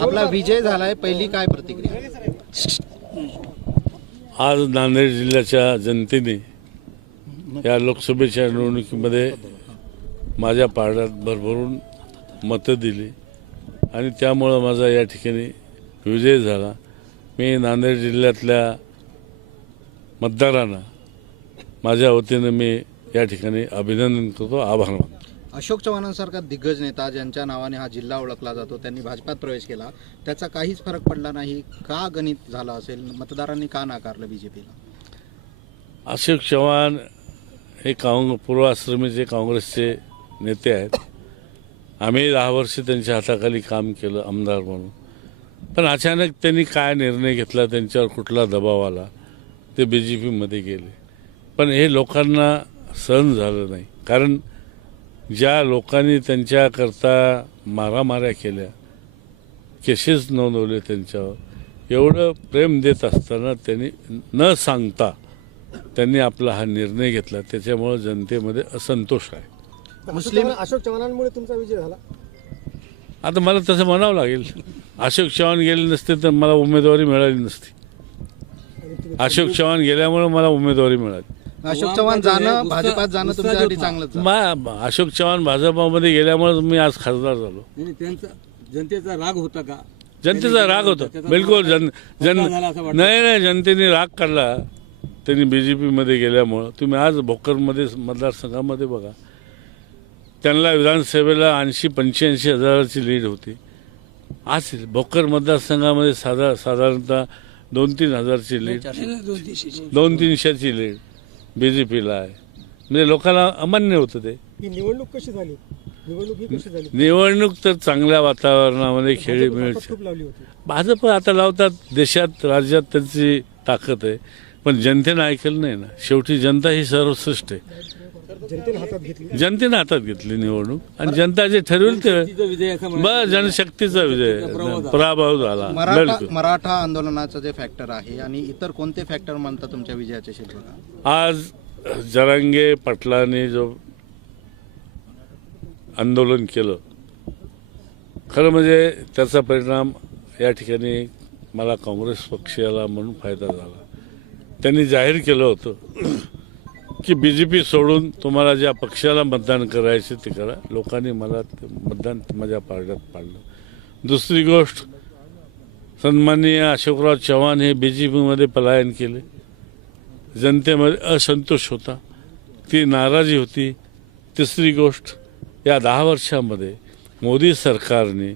आपला विजय झालाय, पहिली काय प्रतिक्रिया? आज नांदेड जिल्ह्याच्या जनतेने या लोकसभेच्या निवडणुकीमध्ये माझ्या पारड्यात भरभरून मतं दिली आणि त्यामुळं माझा या ठिकाणी विजय झाला। मी नांदेड जिल्ह्यातल्या मतदारांना माझ्या वतीनं मी या ठिकाणी अभिनंदन करतो, आभार मानतो। अशोक चव्हाणांसारखा दिग्गज नेता ज्यांच्या नावाने हा जिल्हा ओळखला जातो, त्यांनी भाजपात प्रवेश केला, त्याचा काहीच फरक पडला नाही का? गणित झालं असेल, मतदारांनी का नाकारलं बीजेपीला? अशोक चव्हाण हे पूर्वाश्रमीचे काँग्रेसचे नेते आहेत। आम्ही 10 वर्ष त्यांच्या हाताखाली काम केलं आमदार म्हणून, पण अचानक त्यांनी काय निर्णय घेतला, त्यांच्यावर कुठला दबाव आला, ते BJPमध्ये गेले। पण हे लोकांना सहन झालं नाही, कारण ज्या लोकांनी त्यांच्याकरता मारामाऱ्या केल्या, केसेस नोंदवले, त्यांच्यावर एवढं प्रेम देत असताना त्यांनी न सांगता त्यांनी आपला हा निर्णय घेतला, त्याच्यामुळे जनतेमध्ये असंतोष आहे। मुस्लिम अशोक चव्हाणांमुळे तुमचा विजय झाला? आता मला तसं म्हणावं लागेल, अशोक चव्हाण गेले नसते तर मला उमेदवारी मिळाली नसती। अशोक चव्हाण गेल्यामुळे मला उमेदवारी मिळाली। अशोक चव्हाण जाणं, भाजपात जाणं तुमच्यासाठी चांगलंच झालं। अशोक चव्हाण भाजपामध्ये गेल्यामुळे मी आज खासदार झालो। त्यांचा जनतेचा राग होता का? जनतेचा राग होता, बिलकुल। नाही, जनतेने राग काढला त्यांनी BJPमध्ये गेल्यामुळं। तुम्ही आज भोकरमध्ये मतदारसंघामध्ये बघा, त्यांना विधानसभेला 80-85 हजाराची लीड होती। आज भोकर मतदारसंघामध्ये साधारणतः 2-3 हजारची लीड, 200-300ची लीड BJPला आहे। म्हणजे लोकांना अमान्य होतं ते। निवडणूक कशी झाली? निवडणूक तर चांगल्या वातावरणामध्ये खेळी मिळते। भाजप आता लावतात, देशात राज्यात त्यांची ताकद आहे, पण जनतेनं ऐकलं नाही ना। शेवटी जनता ही सर्वश्रेष्ठ आहे। जनतेनं हातात घेतली निवडणूक आणि जनता जे ठरवेल ते बस, जनशक्तीचा विजय, पराभव झाला। मराठा आंदोलनाचं जे फॅक्टर आहे आणि इतर कोणते फॅक्टर म्हणतात तुमच्या विजयाच्या क्षेत्रात? आज जरांगे पाटलांनी जो आंदोलन केलं, खरं म्हणजे त्याचा परिणाम या ठिकाणी मला काँग्रेस पक्षाला म्हणून फायदा झाला। त्यांनी जाहीर केलं होतं की BJP सोडून तुम्हाला ज्या पक्षाला मतदान करायचे ते करा। लोकांनी मला मतदान माझ्या पारड्यात पाडलं। दुसरी गोष्ट, सन्माननीय अशोकराव चव्हाण हे BJPमध्ये पलायन केले। जनतेमध्ये असंतोष होता, ती नाराजी होती। तिसरी गोष्ट, या 10 वर्षामध्ये मोदी सरकारने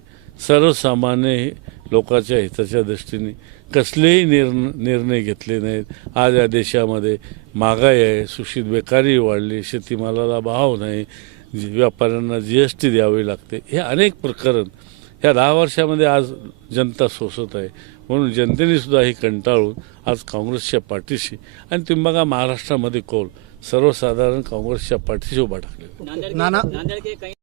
सर्वसामान्य लोकांच्या हिताच्या दृष्टीने कसलेही निर्णय घेतले नाहीत। आज या देशामध्ये महागाई आहे, सुशिक्षित बेकारी वाढली, शेतीमालाला भाव नाही, व्यापाऱ्यांना GST द्यावी लागते, हे अनेक प्रकरण ह्या 10 वर्षामध्ये आज जनता सोसत आहे। म्हणून जनतेने सुद्धा हे कंटाळून आज काँग्रेसच्या पाठीशी, आणि तुम्ही बघा महाराष्ट्रामध्ये कौल सर्वसाधारण काँग्रेसच्या पाठीशी उभा टाकले।